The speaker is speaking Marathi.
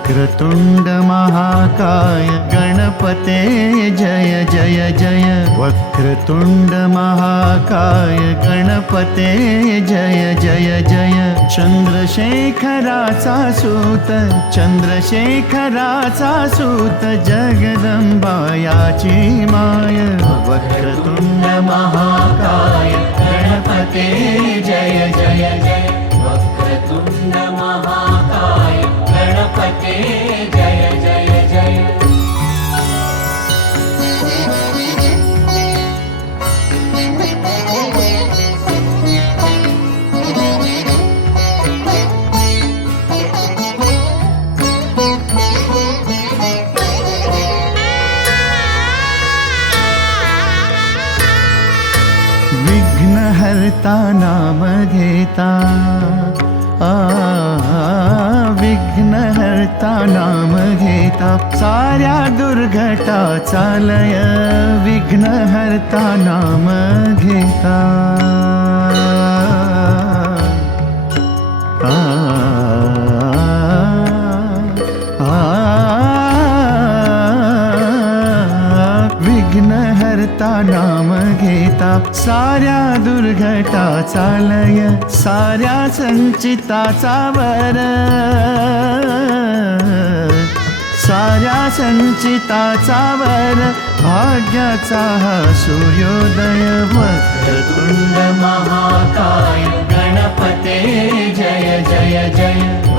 वक्रतुंड महाकाय गणपते जय जय जय। वक्रतुंड महाकाय गणपते जय जय जय। चंद्रशेखराचा सूत चंद्रशेखराचा सूत जगदंबा याची माय। वक्रतुंड महाकाय गणपते जय जय जय। वक्रतुंड महाकाय गणपते जय जय जय। विघ्नहर्ता नाम घेता विघ्नहर्ता नाम घेता साऱ्या दुर्घटा चालय। विघ्नहर्ता नाम घेता विघ्नहर्ता नाम घेता साऱ्या दुर्घटा चालय। साऱ्या संचिताचा वर साऱ्या संचिताचा वर भाग्याचा हा सूर्योदय। वक्रतुंड महाकाय गणपते जय जय जय।